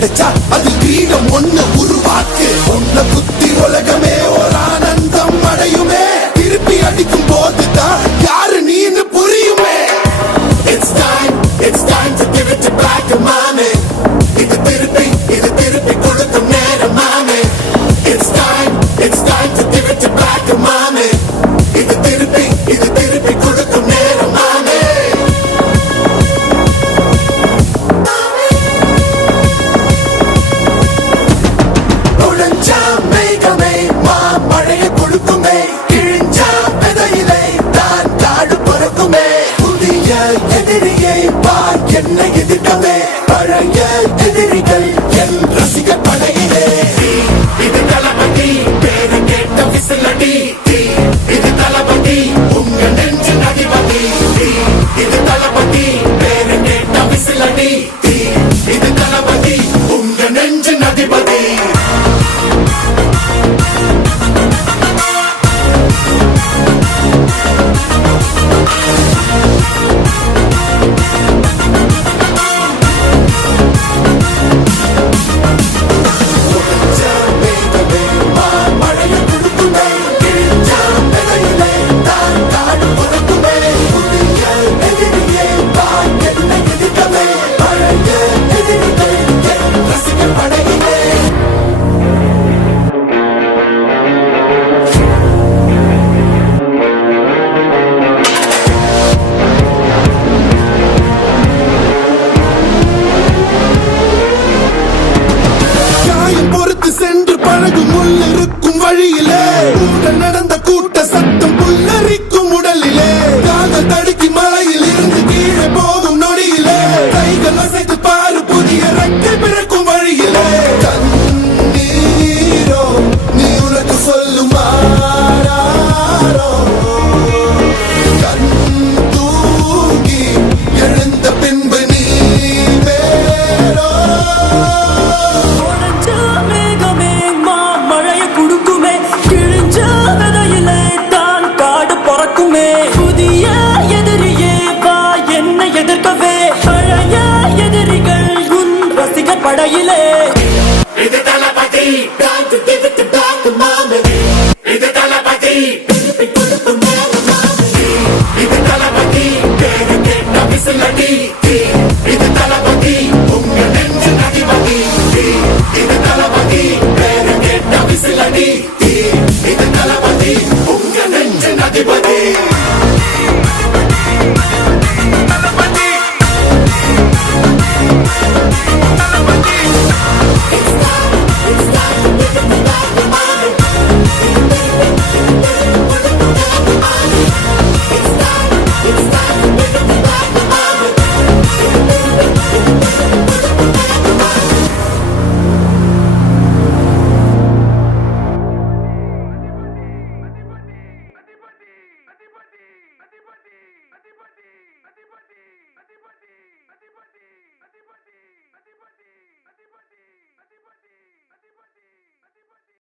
கிடைச்சா அது கிரீடம் ஒண்ணு உருவாக்கு. உன்னை குத்தி உலகமே ஒரு ஆனந்தம் அடையுமே. திருப்பி அடிக்கும் போதுதான் யாரு நீன்னு புரியுமே. It's time to give it to black and mommy. இது திருப்பி கொடுக்கும் நேரம் மாமே. It's time to give it to black and mommy. இது திருப்பி கொடுக்கும் நேரம் மாமே. உழைஞ்சா மேகமே மழையை கொடுக்குமே. கிழிஞ்சா விதையிலே தான் காடு பிறக்குமே. புதிய எதிரியை பார் என்னை எதிர்க்கவே. பழைய எதிரிகள் என் ரசிகர் படையிலே. இது தளபதி பேரு கேட்ட விசிலடி. இது தளபதி உங்க நெஞ்சு அதிபதி. இது தளபதி பேரு கேட்ட விசிலடி. இது தளபதி உங்க நெஞ்சு அதிபதி. சென்று பழகும் முள்ளிருக்கும் வழியிலே. கூட நடந்த கூட்ட சத்தம் புல்லரிக்கும் உடலிலே. காதல் தடுக்கி மலையில் இருந்து கீழே போகும் நொடியிலே. கைகள் அசைத்து பாரு புதிய ரெக்கை பிறக்கும் வழியிலே. கண்ணீரோ நீ உனக்கு சொல்லும் ஆராரோ. கண் தூங்கி எழுந்த பின்பு நீ வேறோ. புதிய எதிரியே வா என்னை எதிர்க்கவே. பழைய எதிரிகள் உன் ரசிகர் படையிலே. இது தளபதி time to give it to black and mommy. இது தளபதி திருப்பி கொடுக்கும் நேரம் மாமே. இது தளபதி பேரு கேட்ட விசிலடி. இது தளபதி உங்க நெஞ்சு அதிபதி. இது தளபதி பேரு கேட்ட விசிலடி. இது தளபதி உங்க நெஞ்சு அதிபதி. अधिपति